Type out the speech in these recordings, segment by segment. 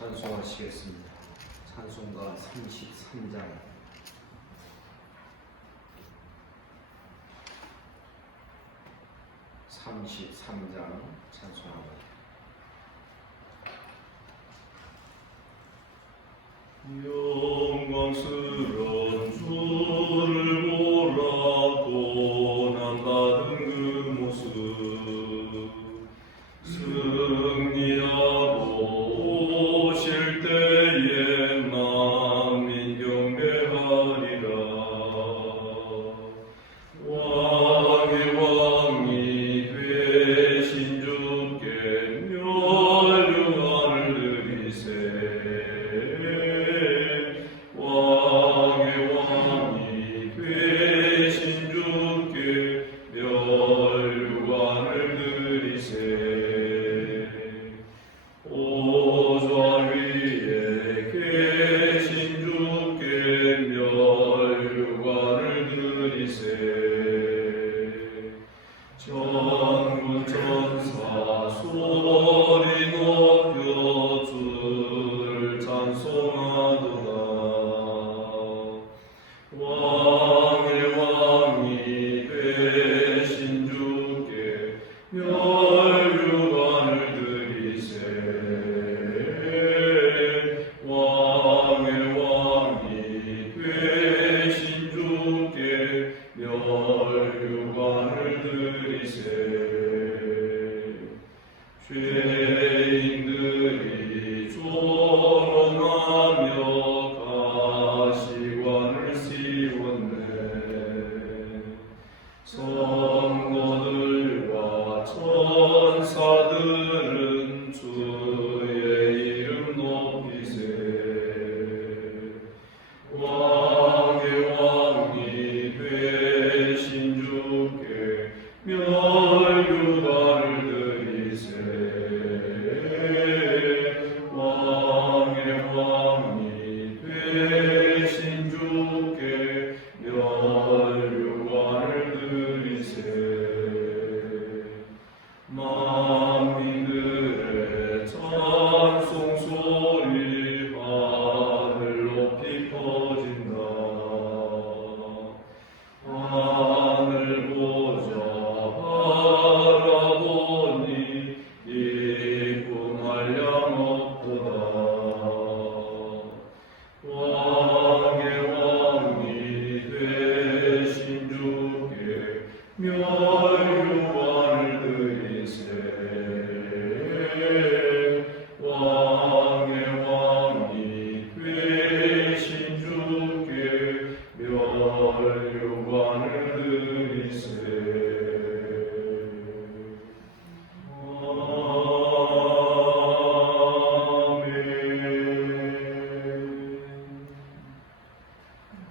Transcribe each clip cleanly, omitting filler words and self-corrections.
찬송하시겠습니다. 찬송가 33장. 찬송합니다. 영광스러운 주를 보라고 난 받은 그 모습 승리하고 오실 때에 만민 경배하리라. 왕의 왕이 되신 주께 멸류관을 드리세. 왕의 왕이 되신 주께 멸류관을 드리세. 오좌 위에 계신 주께 멸류관을 드리세. 전군 천사 소리 높여 주를 찬송하도다. 왕의 왕이 되신 주께 멸류관을 드리세. 왕의 왕이 되신 주께 멸류관을 드리세. 죄인들이 조롱하며 가시관을 씌웠네. 성도들과 천사들은 주의 이름 높이세. 왕의 왕이 되신 주께 멸류관을 드리세. 왕의 왕이 되신 주께 멸류관을 드리세. 만민들의 찬송 소리 하늘 높이 퍼진다. 하늘 보자 바라보니 이쁜 한량 없도다. 왕의 왕이 되신 주께 멸류관을 드리세. 왕의 왕이 되신 주께 멸류관을 드리세.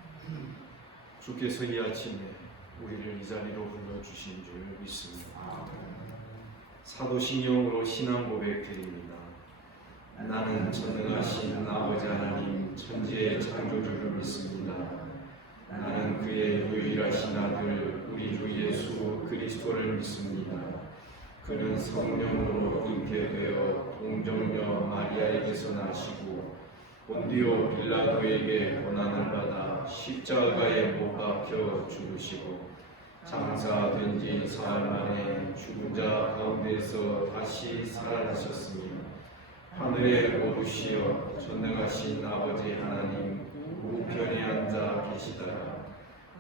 아멘. 주께서 이 아침에 우리를 이 자리로 불러주신 줄 믿습니다. 사도신경으로 신앙 고백드립니다. 나는 전능하신 아버지 하나님 천지의 창조주를 믿습니다. 나는 그의 유일하신 아들 우리 주 예수 그리스도를 믿습니다. 그는 성령으로 잉태되어 동정녀 마리아에게서 나시고 본디오 빌라도에게 고난을 받아 십자가에 못 박혀 죽으시고 장사된 지 사흘 만에 죽은 자 가운데서 다시 살아나셨으니 하늘에 오르시어 전능하신 아버지 하나님 우편에 앉아 계시다가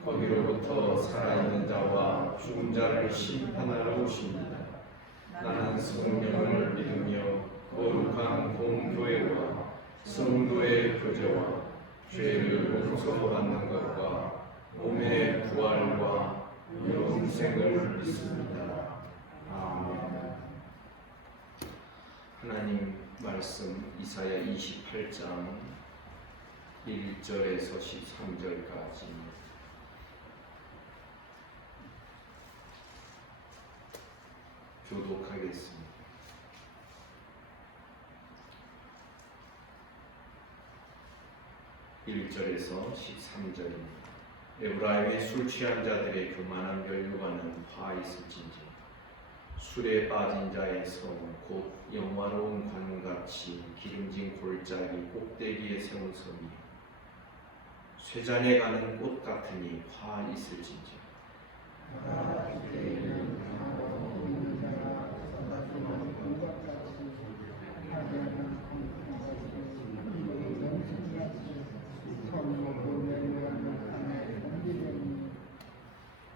거기로부터 살아있는 자와 죽은 자를 심판하러 오십니다. 나는 성령을 믿으며 거룩한 공교회와 성도의 교제와 죄를 용서받는 것과 몸의 부활과 영생을 믿습니다. 아멘. 하나님 말씀 이사야 28장 1절에서 13절까지 교독하겠습니다. 1절에서 13절입니다. 에브라임의 술 취한 자들의 교만한 멸류관은 화 있을진지 술에 빠진 자의 성 곧 영화로운 관같이 기름진 골짜기 꼭대기에 세운 성이요 쇠잔에 가는 꽃 같으니 화 있을진저.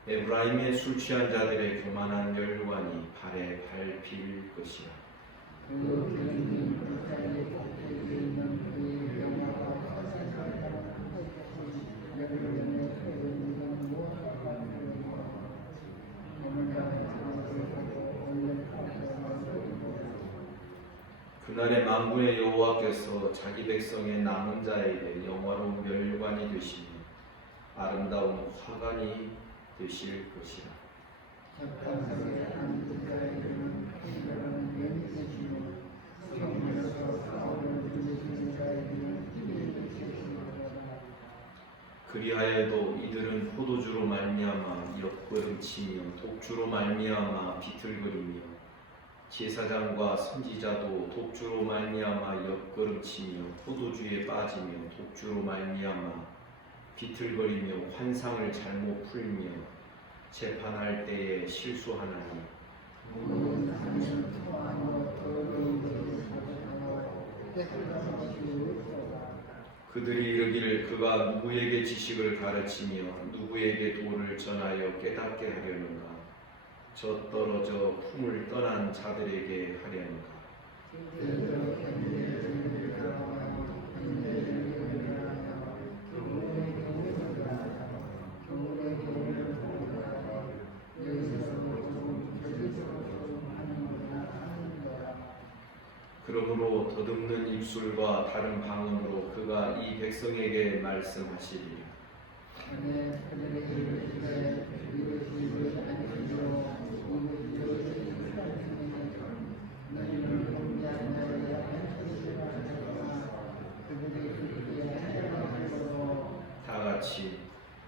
에브라임의 술 취한 자들의 교만한 멸관이 발에 밟힐 것이라. 그날에 만군의 여호와께서 자기 백성의 남은 자에게 영화로운 멸관이 되시며 아름다운 화관이 되실 것이라. 그리하여도 이들은 포도주로 말미암아 옆걸음치며 독주로 말미암아 비틀거리며 제사장과 선지자도 독주로 말미암아 옆걸음치며 포도주에 빠지며 독주로 말미암아 비틀거리며 환상을 잘못 풀며 재판할 때에 실수하나니 그들이 이르기를 그가 누구에게 지식을 가르치며 누구에게 도를 전하여 깨닫게 하려는가 저 떨어져 품을 떠난 자들에게 하려는가. 그러므로 더듬는 입술과 다른 방언으로 그가 이 백성에게 말씀하시리라. 다같이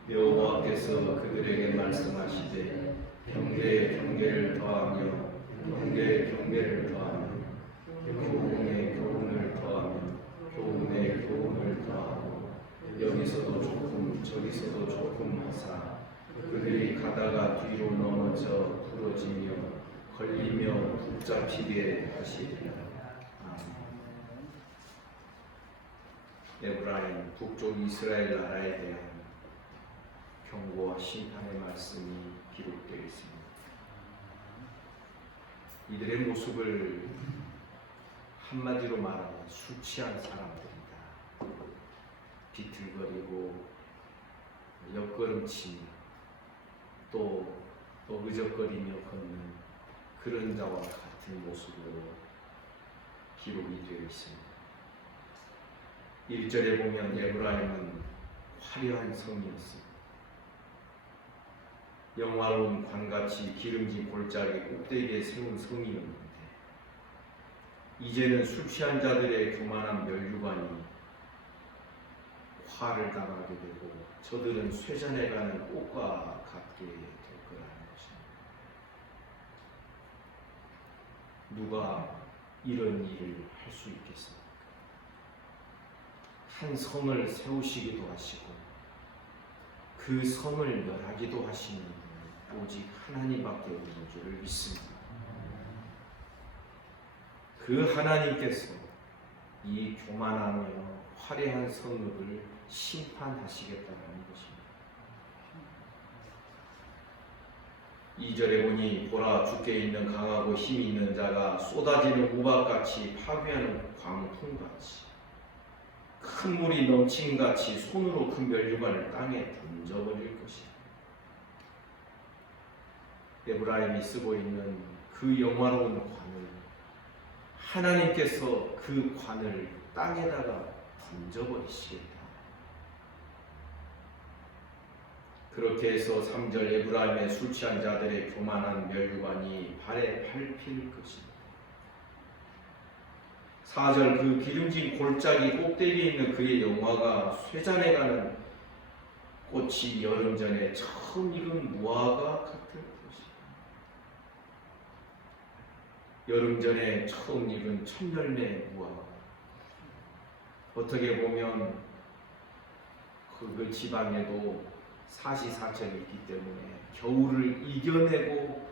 여호와께서 그들에게 말씀하시되 경계에 경계를 더하며 경계에 경계를 더하며 교훈에 교훈을 더하며 교훈에 교훈을 더하고 여기서도 조금 저기서도 조금 하사 그들이 가다가 뒤로 넘어져 부러지며 걸리며 붙잡히게 하시리라. 에브라임 북쪽 이스라엘 나라에 대한 경고와 심판의 말씀이 기록되어 있습니다. 이들의 모습을 한마디로 말하면 술 취한 사람들이다. 비틀거리고 옆걸음치며 또 어그적거리며 걷는 그런 자와 같은 모습으로 기록이 되어 있습니다. 1절에 보면 에브라임은 화려한 성이었습니다. 영화로운 관같이 기름진 골짜기 꼭대기에 세운 성이었는데 이제는 술 취한 자들의 교만한 멸류관이 화를 당하게 되고 저들은 쇠잔에 가는 꽃과 같게 될 거라는 것입니다. 누가 이런 일을 할 수 있겠습니까? 한 성을 세우시기도 하시고 그 성을 멸하기도 하시는 분은 오직 하나님밖에 없는 줄을 믿습니다. 그 하나님께서 이 교만하며 화려한 성읍을 심판하시겠다는 것입니다. 2절에 보니 보라 주께 있는 강하고 힘이 있는 자가 쏟아지는 우박같이 파괴하는 광풍같이 큰 물이 넘친같이 손으로 큰 멸류관을 땅에 던져버릴 것이다. 에브라임이 쓰고 있는 그 영화로운 관을 하나님께서 그 관을 땅에다가 던져버리시겠다. 그렇게 해서 3절 에브라임의 술 취한 자들의 교만한 멸류관이 발에 밟힐 것입니다. 4절 그 기름진 골짜기 꼭대기에 있는 그의 영화가 쇠잔에 가는 꽃이 여름 전에 처음 익은 무화과 같을 것이다. 여름 전에 처음 익은 첫열매 무화과. 어떻게 보면 그 지방에도 사시사철이 있기 때문에 겨울을 이겨내고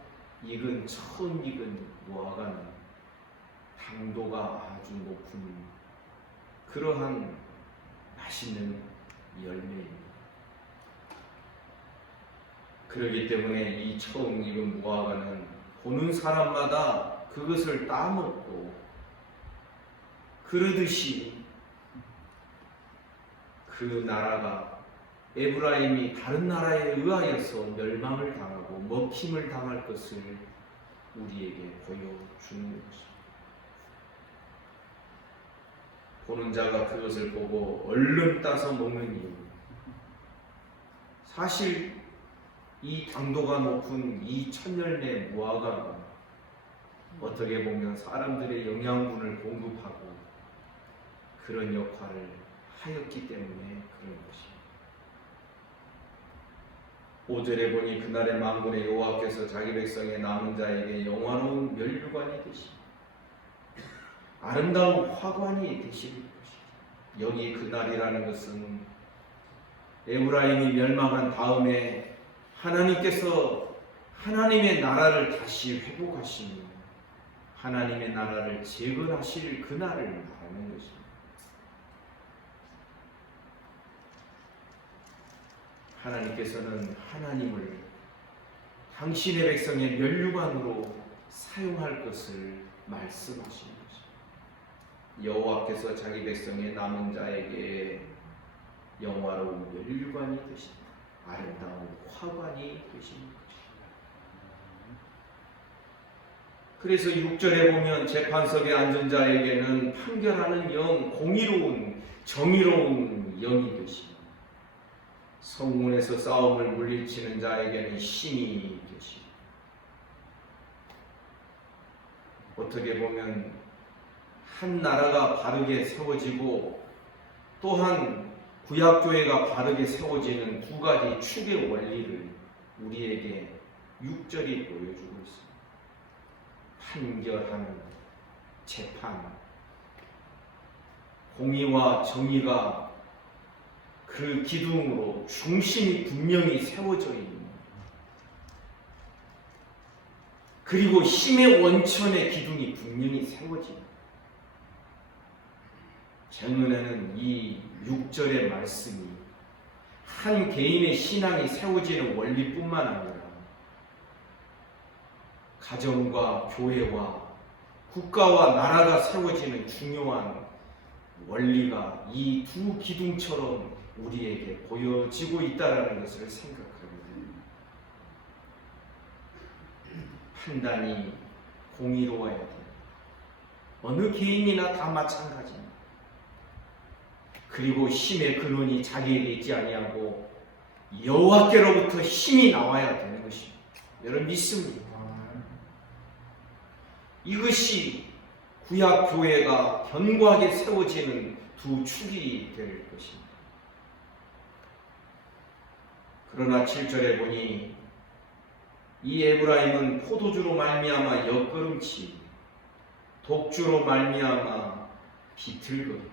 처음 익은 무화과는 당도가 아주 높은 그러한 맛있는 열매입니다. 그렇기 때문에 이 처음 익은 무화과는 보는 사람마다 그것을 따먹고 그러듯이 그 나라가 에브라임이 다른 나라에 의하여서 멸망을 당하고 먹힘을 당할 것을 우리에게 보여주는 것입니다. 보는 자가 그것을 보고 얼른 따서 먹는 이유. 사실 이 당도가 높은 이 첫열매 무화과가 어떻게 보면 사람들의 영양분을 공급하고 그런 역할을 하였기 때문에 그런 것입니다. 5절에 보니 그날의 만군의 여호와께서 자기 백성의 남은 자에게 영화로운 면류관이 되시고 아름다운 화관이 되실 것이다. 여기 그날이라는 것은 에브라임이 멸망한 다음에 하나님께서 하나님의 나라를 다시 회복하시는 하나님의 나라를 재건하실 그날을 말하는 것입니다. 하나님께서는 하나님을 당신의 백성의 면류관으로 사용할 것을 말씀하신 것입니다. 여호와께서 자기 백성의 남은 자에게 영화로운 면류관이 되신다. 아름다운 화관이 되신 것입니다. 그래서 6절에 보면 재판석에 앉은 자에게는 판결하는 영, 공의로운 정의로운 영이 되십니다. 성문에서 싸움을 물리치는 자에게는 신이 계십니다. 어떻게 보면 한 나라가 바르게 세워지고 또한 구약교회가 바르게 세워지는 두 가지 축의 원리를 우리에게 6절이 보여주고 있습니다. 판결하는 재판, 공의와 정의가 그 기둥으로 중심이 분명히 세워져 있는, 그리고 힘의 원천의 기둥이 분명히 세워진, 쟁론에는 이 6절의 말씀이 한 개인의 신앙이 세워지는 원리뿐만 아니라 가정과 교회와 국가와 나라가 세워지는 중요한 원리가 이 두 기둥처럼 우리에게 보여지고 있다는 것을 생각하게 됩니다. 판단이 공의로워야 됩니다. 어느 개인이나 다 마찬가지입니다. 그리고 힘의 근원이 자기에게 있지 아니하고 여호와께로부터 힘이 나와야 되는 것입니다. 여러분 믿습니다. 이것이 구약 교회가 견고하게 세워지는 두 축이 될 것입니다. 그러나 7절에 보니 이 에브라임은 포도주로 말미암아 옆걸음치, 독주로 말미암아 비틀거리,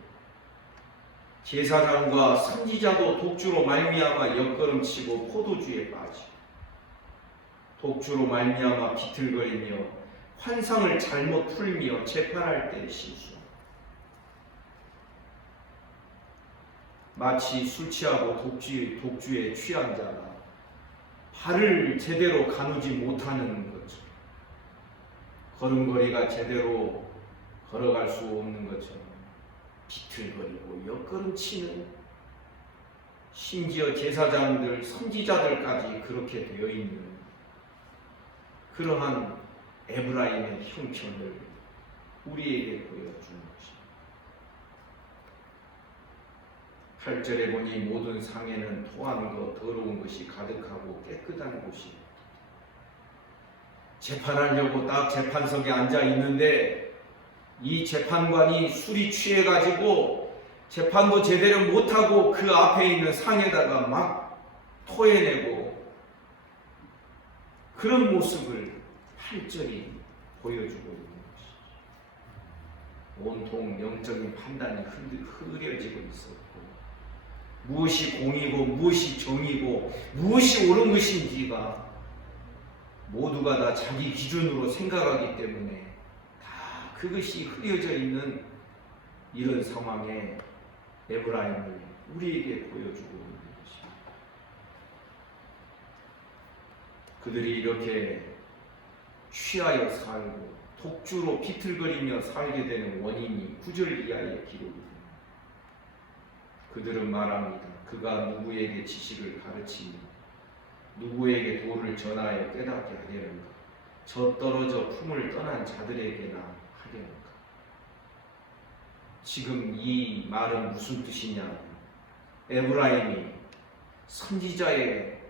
제사장과 선지자도 독주로 말미암아 옆걸음치고 포도주에 빠지, 독주로 말미암아 비틀거리며 환상을 잘못 풀며 재판할 때 실수, 마치 술 취하고 독주에 취한 자가 발을 제대로 가누지 못하는 것처럼, 걸음걸이가 제대로 걸어갈 수 없는 것처럼 비틀거리고 옆걸음치는, 심지어 제사장들, 선지자들까지 그렇게 되어 있는 그러한 에브라임의 형편을 우리에게 보여주는 것입니다. 8절에 보니 모든 상에는 토한 것, 더러운 것이 가득하고 깨끗한 곳이, 재판하려고 딱 재판석에 앉아 있는데 이 재판관이 술이 취해가지고 재판도 제대로 못하고 그 앞에 있는 상에다가 막 토해내고, 그런 모습을 8절이 보여주고 있는 것입니다. 온통 영적인 판단이 흐려지고 있었고, 무엇이 공이고 무엇이 정이고 무엇이 옳은 것인지가 모두가 다 자기 기준으로 생각하기 때문에 다 그것이 흐려져 있는 이런 상황에 에브라임을 우리에게 보여주고 있는 것입니다. 그들이 이렇게 취하여 살고 독주로 비틀거리며 살게 되는 원인이 9절 이하의 기록입니다. 그들은 말합니다. 그가 누구에게 지식을 가르치며 누구에게 도를 전하여 깨닫게 하려는가? 저 떨어져 품을 떠난 자들에게나 하려는가? 지금 이 말은 무슨 뜻이냐? 에브라임이 선지자의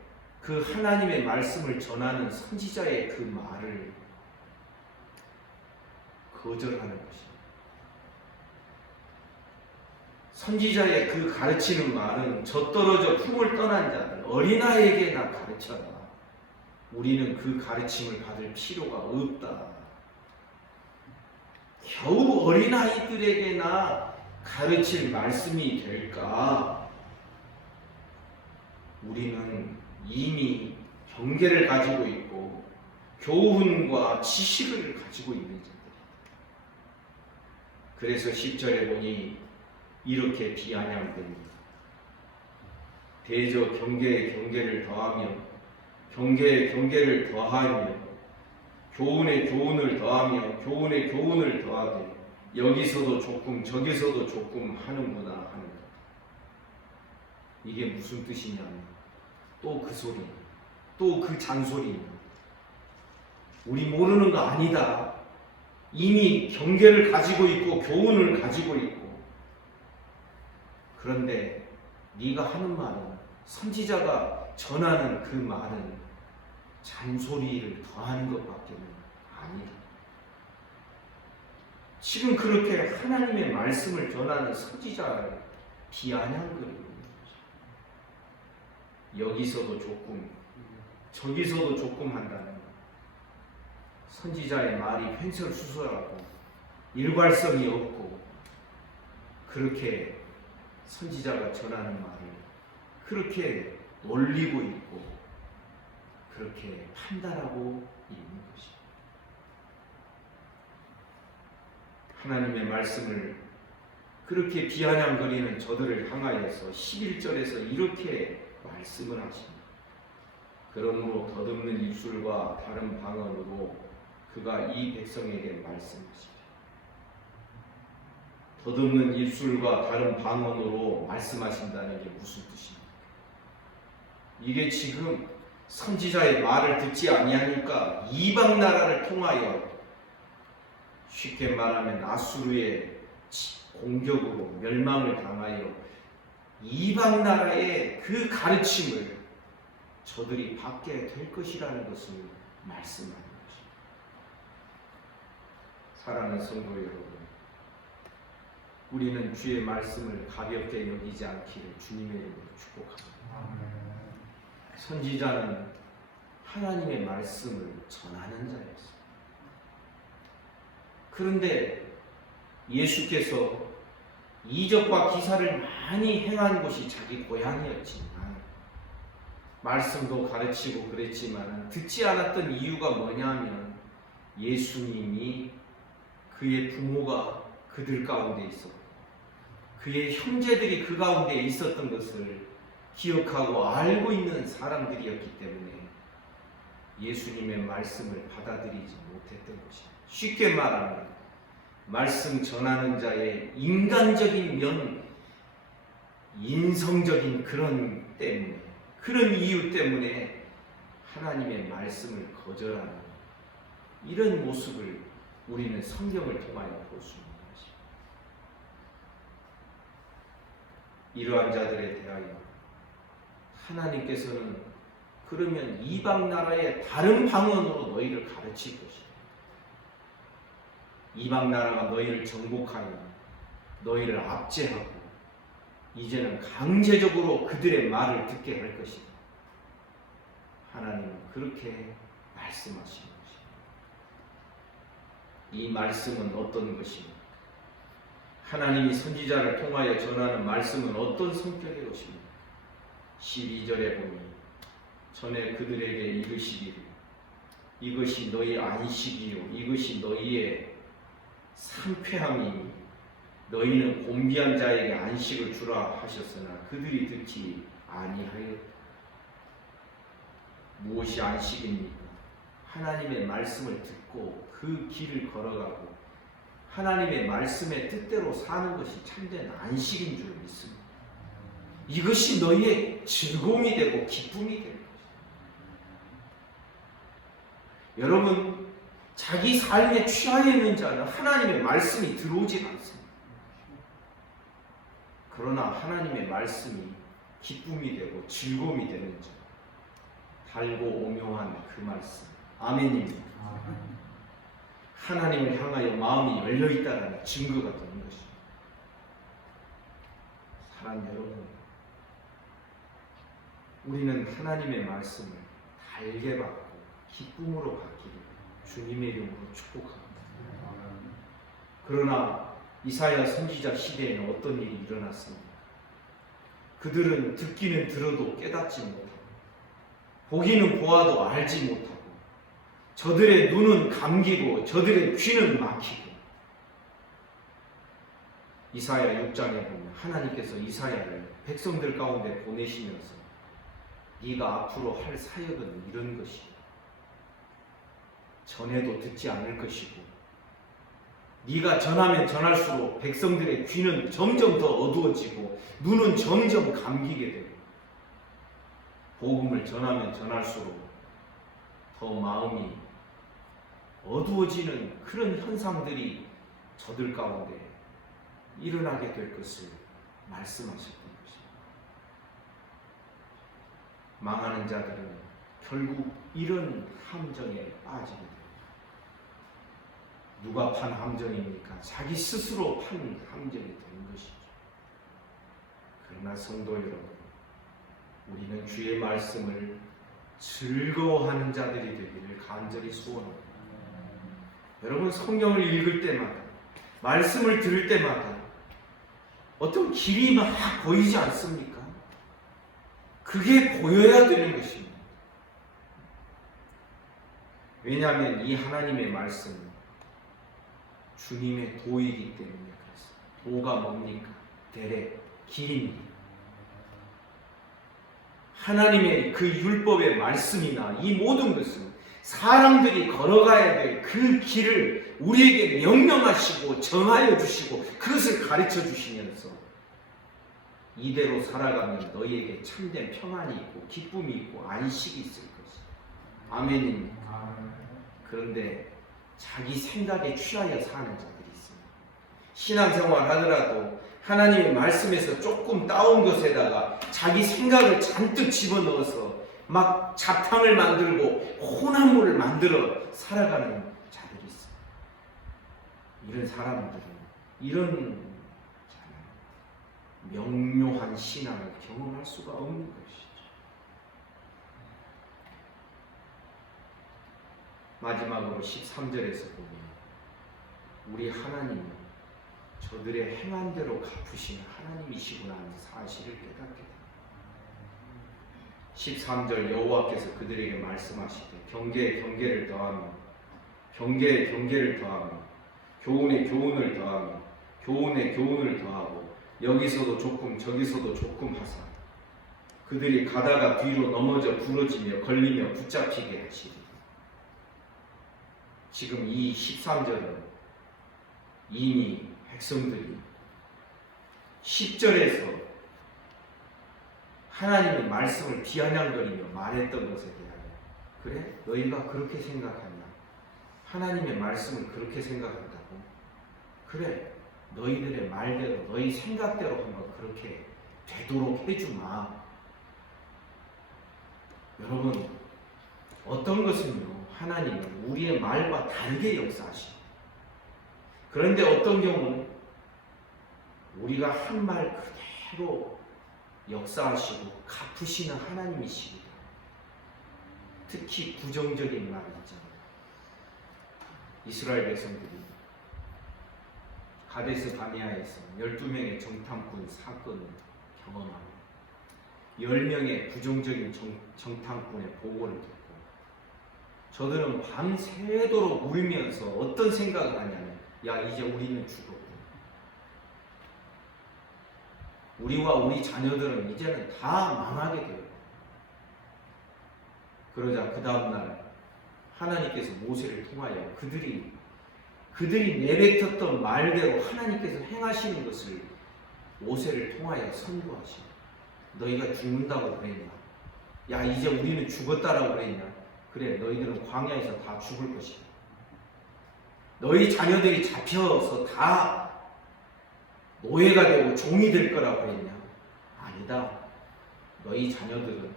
그 하나님의 말씀을 전하는 선지자의 그 말을 거절하는 것입니다. 선지자의 그 가르치는 말은 저 떨어져 품을 떠난 자들, 어린아이에게나 가르쳐라. 우리는 그 가르침을 받을 필요가 없다. 겨우 어린아이들에게나 가르칠 말씀이 될까? 우리는 이미 경계를 가지고 있고 교훈과 지식을 가지고 있는 자들이다. 그래서 10절에 보니 이렇게 비아냥됩니다. 대저 경계에 경계를 더하며 경계에 경계를 더하며 교훈에 교훈을 더하며 교훈에 교훈을 더하되 여기서도 조금 저기서도 조금 하는구나 하는 것. 이게 무슨 뜻이냐면 또 그 소리, 또 그 잔소리. 우리 모르는 거 아니다. 이미 경계를 가지고 있고 교훈을 가지고 있고. 그런데 네가 하는 말은, 선지자가 전하는 그 말은 잔소리를 더하는 것밖에는 아니다. 지금 그렇게 하나님의 말씀을 전하는 선지자를 비아냥거리고 여기서도 조금 저기서도 조금 한다는 것. 선지자의 말이 횡설수설하고 일괄성이 없고 그렇게 선지자가 전하는 말을 그렇게 놀리고 있고 그렇게 판단하고 있는 것입니다. 하나님의 말씀을 그렇게 비아냥거리는 저들을 향하여서 11절에서 이렇게 말씀을 하십니다. 그러므로 더듬는 입술과 다른 방언으로 그가 이 백성에게 말씀하시되, 더듬는 입술과 다른 방언으로 말씀하신다는 게 무슨 뜻입니까? 이게 지금 선지자의 말을 듣지 아니하니까 이방 나라를 통하여, 쉽게 말하면 아수르의 공격으로 멸망을 당하여 이방 나라의 그 가르침을 저들이 받게 될 것이라는 것을 말씀하는 것입니다. 사랑하는 성도 여러분, 우리는 주의 말씀을 가볍게 여기지 않기를 주님의 이름으로 축복합니다. 선지자는 하나님의 말씀을 전하는 자였습니다. 그런데 예수께서 이적과 기사를 많이 행한 곳이 자기 고향이었지만 말씀도 가르치고 그랬지만 듣지 않았던 이유가 뭐냐면 예수님이 그의 부모가 그들 가운데 있었고 그의 형제들이 그 가운데 있었던 것을 기억하고 알고 있는 사람들이었기 때문에 예수님의 말씀을 받아들이지 못했던 것입니다. 쉽게 말하면 말씀 전하는 자의 인간적인 면, 인성적인 그런 때문에, 그런 이유 때문에 하나님의 말씀을 거절하는 이런 모습을 우리는 성경을 통하여 볼 수 있는 것입니다. 이러한 자들에 대하여 하나님께서는 그러면 이방 나라의 다른 방언으로 너희를 가르칠 것이다. 이방 나라가 너희를 정복하여 너희를 압제하고 이제는 강제적으로 그들의 말을 듣게 할 것이다. 하나님은 그렇게 말씀하시는 것입니다. 이 말씀은 어떤 것입니까? 하나님이 선지자를 통하여 전하는 말씀은 어떤 성격의 것입니까? 12절에 보니 전에 그들에게 이르시기를 이것이 너희 안식이요 이것이 너희의 상쾌함이니 너희는 곤비한 자에게 안식을 주라 하셨으나 그들이 듣지 아니하였다. 무엇이 안식입니까? 하나님의 말씀을 듣고 그 길을 걸어가고 하나님의 말씀의 뜻대로 사는 것이 참된 안식인 줄 믿습니다. 이것이 너희의 즐거움이 되고 기쁨이 되는 것입니다. 여러분, 자기 삶에 취하여 있는 자는 하나님의 말씀이 들어오지 않습니다. 그러나 하나님의 말씀이 기쁨이 되고 즐거움이 되는 자, 달고 오묘한 그 말씀, 아멘입니다. 하나님을 향하여 마음이 열려있다는 증거가 되는 것입니다. 사랑 여러분, 우리는 하나님의 말씀을 달게 받고 기쁨으로 받기를 주님의 이름으로 축복합니다. 그러나 이사야 선지자 시대에는 어떤 일이 일어났습니까? 그들은 듣기는 들어도 깨닫지 못하고 보기는 보아도 알지 못하고 저들의 눈은 감기고 저들의 귀는 막히고. 이사야 6장에 보면 하나님께서 이사야를 백성들 가운데 보내시면서 네가 앞으로 할 사역은 이런 것이다. 전해도 듣지 않을 것이고 네가 전하면 전할수록 백성들의 귀는 점점 더 어두워지고 눈은 점점 감기게 되고 복음을 전하면 전할수록 더 마음이 어두워지는 그런 현상들이 저들 가운데 일어나게 될 것을 말씀하셨던 것입니다. 망하는 자들은 결국 이런 함정에 빠지게 됩니다. 누가 판 함정입니까? 자기 스스로 판 함정이 되는 것이죠. 그러나 성도 여러분, 우리는 주의 말씀을 즐거워하는 자들이 되기를 간절히 소원합니다. 여러분, 성경을 읽을 때마다 말씀을 들을 때마다 어떤 길이 막 보이지 않습니까? 그게 보여야 되는 것입니다. 왜냐하면 이 하나님의 말씀은 주님의 도이기 때문에 그렇습니다. 도가 뭡니까? 대례, 길입니다. 하나님의 그 율법의 말씀이나 이 모든 것은 사람들이 걸어가야 될 그 길을 우리에게 명령하시고 정하여 주시고 그것을 가르쳐 주시면서 이대로 살아가면 너희에게 참된 평안이 있고 기쁨이 있고 안식이 있을 것이다. 아멘입니다. 그런데 자기 생각에 취하여 사는 자들이 있습니다. 신앙생활 하더라도 하나님의 말씀에서 조금 따온 것에다가 자기 생각을 잔뜩 집어넣어서 막 잡탕을 만들고 혼합물을 만들어 살아가는 자들이 있어요. 이런 사람들은 이런 명료한 신앙을 경험할 수가 없는 것이죠. 마지막으로 13절에서 보면 우리 하나님은 저들의 행한 대로 갚으시는 하나님이시구나 하는 사실을 깨닫게 됩니다. 13절 여호와께서 그들에게 말씀하시되 경계에 경계를 더하며 경계에 경계를 더하며 교훈에 교훈을 더하며 교훈에 교훈을 더하고 여기서도 조금 저기서도 조금 하사 그들이 가다가 뒤로 넘어져 부러지며 걸리며 붙잡히게 하시리. 지금 이 13절은 이미 백성들이 10절에서 하나님의 말씀을 비아냥거리며 말했던 것에 대하여 그래? 너희가 그렇게 생각하냐? 하나님의 말씀을 그렇게 생각한다고? 그래, 너희들의 말대로 너희 생각대로 한번 그렇게 되도록 해주마. 여러분, 어떤 것은요, 하나님은 우리의 말과 다르게 역사하십니다. 그런데 어떤 경우는 우리가 한 말 그대로 역사하시고 갚으시는 하나님이십니다. 특히 부정적인 말이 있잖아요. 이스라엘 백성들이 가데스 바네아에서 12명의 정탐꾼 사건을 경험하고 10명의 부정적인 정탐꾼의 보고를 듣고 저들은 밤새도록 울면서 어떤 생각을 하냐면 야 이제 우리는 죽었고 우리와 우리 자녀들은 이제는 다 망하게 되고 그러자 그 다음날 하나님께서 모세를 통하여 그들이 내뱉었던 말대로 하나님께서 행하시는 것을 모세를 통하여 선고하시고 너희가 죽는다고 그랬냐? 야 이제 우리는 죽었다라고 그랬냐? 그래 너희들은 광야에서 다 죽을 것이다. 너희 자녀들이 잡혀서 다 노예가 되고 종이 될 거라고 그랬냐? 아니다. 너희 자녀들은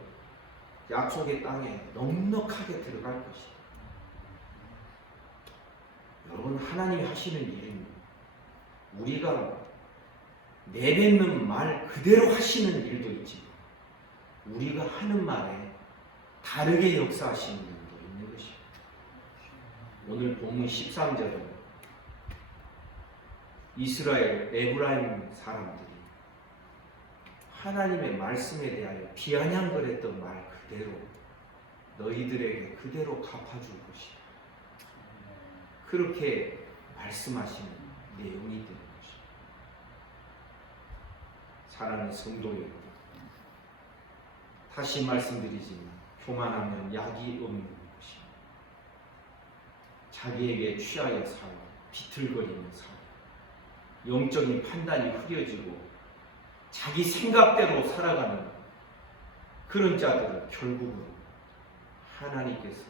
약속의 땅에 넉넉하게 들어갈 것이다. 여러분 하나님이 하시는 일은 우리가 내뱉는 말 그대로 하시는 일도 있지만 우리가 하는 말에 다르게 역사하시는 일도 있는 것입니다. 오늘 본문 13절은 이스라엘 에브라임 사람들이 하나님의 말씀에 대하여 비아냥거렸던 말 그대로 너희들에게 그대로 갚아줄 것이다. 그렇게 말씀하시는 내용이 되는 것입니다. 사랑하는 성도 여러분, 다시 말씀드리지만 교만하면 약이 없는 것입니다. 자기에게 취하여 살고 비틀거리는 삶, 영적인 판단이 흐려지고 자기 생각대로 살아가는 그런 자들은 결국은 하나님께서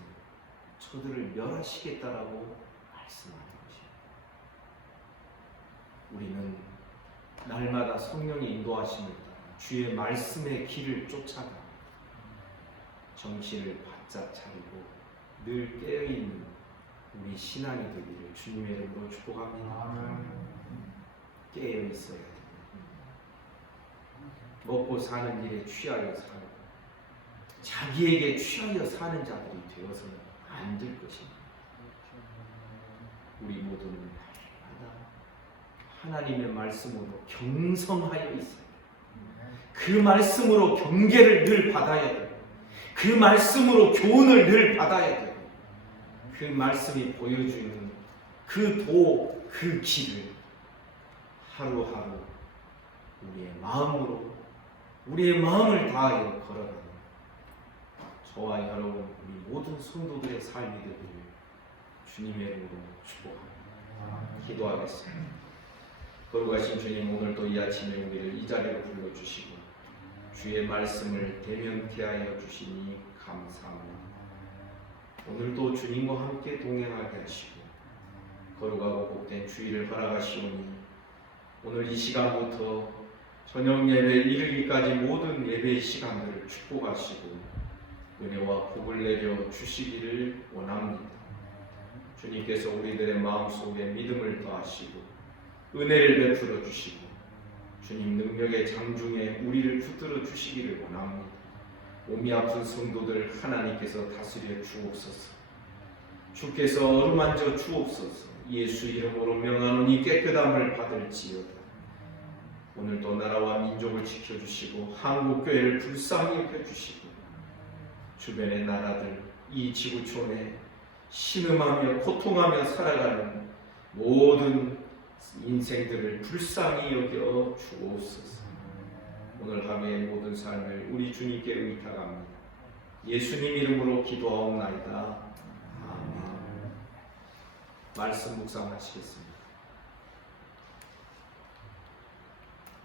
저들을 멸하시겠다라고 말씀하는 것입니다. 우리는 날마다 성령의 인도하심을 따라 주의 말씀의 길을 쫓아가 정신을 바짝 차리고 늘 깨어있는 우리 신앙이 되기를 주님의 이름으로 축복합니다. 깨어있어야 됩니다. 먹고 사는 일에 취하여 살고 자기에게 취하여 사는 자들이 되어서는 안 될 것입니다. 우리 모두는 날마다 하나님의 말씀으로 경성하여 있어요. 그 말씀으로 경계를 늘 받아야 돼요. 그 말씀으로 교훈을 늘 받아야 돼요. 그 말씀이 보여주는 그 도, 그 길을 하루하루 우리의 마음을 다하여 걸어가는 저와 여러분 우리 모든 성도들의 삶이 되기를 주님의 이름으로 축복합니다. 기도하겠습니다. 거룩하신 주님, 오늘도 이 아침에 우리를 이 자리로 불러주시고 주의 말씀을 대면케하여 주시니 감사합니다. 오늘도 주님과 함께 동행하게 하시고 거룩하고 복된 주의를 허락하시오니 오늘 이 시간부터 저녁 예배 이르기까지 모든 예배의 시간들을 축복하시고 은혜와 복을 내려 주시기를 원합니다. 주님께서 우리들의 마음속에 믿음을 더하시고 은혜를 베풀어 주시고 주님 능력의 장중에 우리를 붙들어 주시기를 원합니다. 몸이 아픈 성도들 하나님께서 다스려 주옵소서. 주께서 어루만져 주옵소서. 예수 이름으로 명하노니 깨끗함을 받을지어다. 오늘도 나라와 민족을 지켜주시고 한국교회를 불쌍히 여겨주시고 주변의 나라들 이 지구촌에 신음하며 고통하며 살아가는 모든 인생들을 불쌍히 여겨 주옵소서. 오늘 밤의 모든 삶을 우리 주님께 의탁합니다. 예수님 이름으로 기도하옵나이다. 아멘. 말씀 묵상하시겠습니다.